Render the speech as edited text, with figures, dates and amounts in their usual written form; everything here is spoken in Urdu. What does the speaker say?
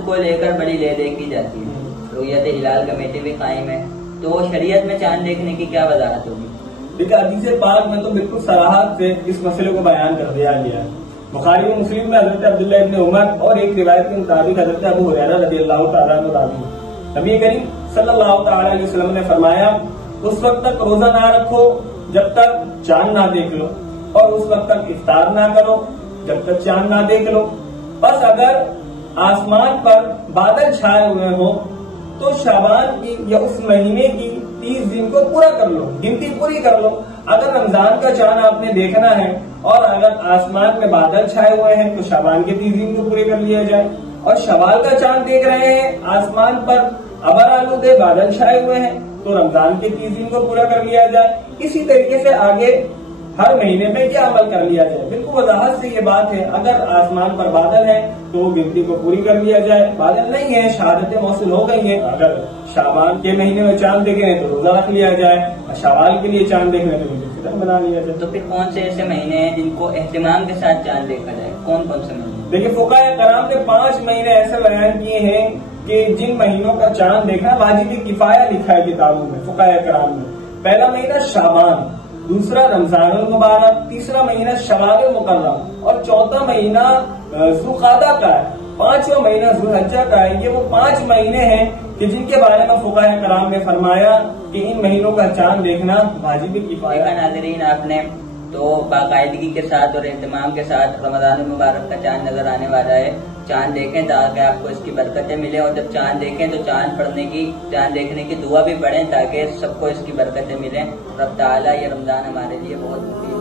چاند کو لے کر بڑی لے دے کی جاتی ہے. رؤیت ہلال کمیٹی بھی قائم ہے. تو شریعت میں چاند دیکھنے کی کیا وضاحت ہوگی؟ دیکھیے حدیث پاک میں تو بالکل صراحت سے اس مسئلے کو بیان کر دیا گیا ہے. بخاری و مسلم میں حضرت عبداللہ ابن عمر اور ایک روایت کے مطابق حضرت ابو ہریرہ رضی اللہ تعالیٰ عنہ راوی. نبی کریم صلی اللہ تعالیٰ علیہ وسلم نے فرمایا اس وقت تک روزہ نہ رکھو جب تک چاند نہ دیکھ لو، اور اس وقت تک افطار نہ کرو جب تک چاند نہ دیکھ لو. بس اگر آسمان پر بادل چھائے ہوئے ہوں تو شعبان کی یا اس مہینے کی 30 دن کو پورا کر لو، گنتی پوری کر لو. اگر رمضان کا چاند آپ نے دیکھنا ہے اور اگر آسمان میں بادل چھائے ہوئے ہیں تو شعبان کے 30 دن کو پورے کر لیا جائے. اور شوال کا چاند دیکھ رہے ہیں، آسمان پر ابر آلودے بادل چھائے ہوئے ہیں تو رمضان کے 30 دن کو پورا کر لیا جائے. اسی طریقے سے آگے ہر مہینے میں کیا عمل کر لیا جائے. بالکل وضاحت سے یہ بات ہے. اگر آسمان پر بادل ہے تو گنتی کو پوری کر لیا جائے، بادل نہیں ہے شہادتیں موصول ہو گئی ہیں. اگر شعبان کے مہینے میں چاند دیکھے تو روزہ رکھ لیا جائے، اور شوال کے لیے چاند دیکھنے تو فطر بنا لیا جائے. تو پھر کون سے ایسے مہینے ہیں جن کو اہتمام کے ساتھ چاند دیکھا جائے؟ کون کون سے مہینے؟ دیکھیے فقہاء کرام نے 5 مہینے ایسے بیان کیے ہیں کہ جن مہینوں کا چاند دیکھنا واجب کفایہ لکھا ہے کتابوں میں فقہاء کرام نے. پہلا مہینہ شعبان، دوسرا رمضان المبارک، تیسرا مہینہ شوال المکرم، اور چوتھا مہینہ ذوالقعدہ کا ہے، پانچواں مہینہ ذوالحجہ کا ہے. یہ وہ 5 مہینے ہیں کہ جن کے بارے میں فقہاء کرام نے فرمایا کہ ان مہینوں کا چاند دیکھنا واجب کفایہ. ناظرین آپ نے تو باقاعدگی کے ساتھ اور اہتمام کے ساتھ رمضان المبارک کا چاند نظر آنے والا ہے. چاند دیکھیں تاکہ آپ کو اس کی برکتیں ملیں، اور جب چاند دیکھیں تو چاند دیکھنے کی دعا بھی پڑھیں تاکہ سب کو اس کی برکتیں ملیں. رب تعالیٰ یہ رمضان ہمارے لیے بہت مفید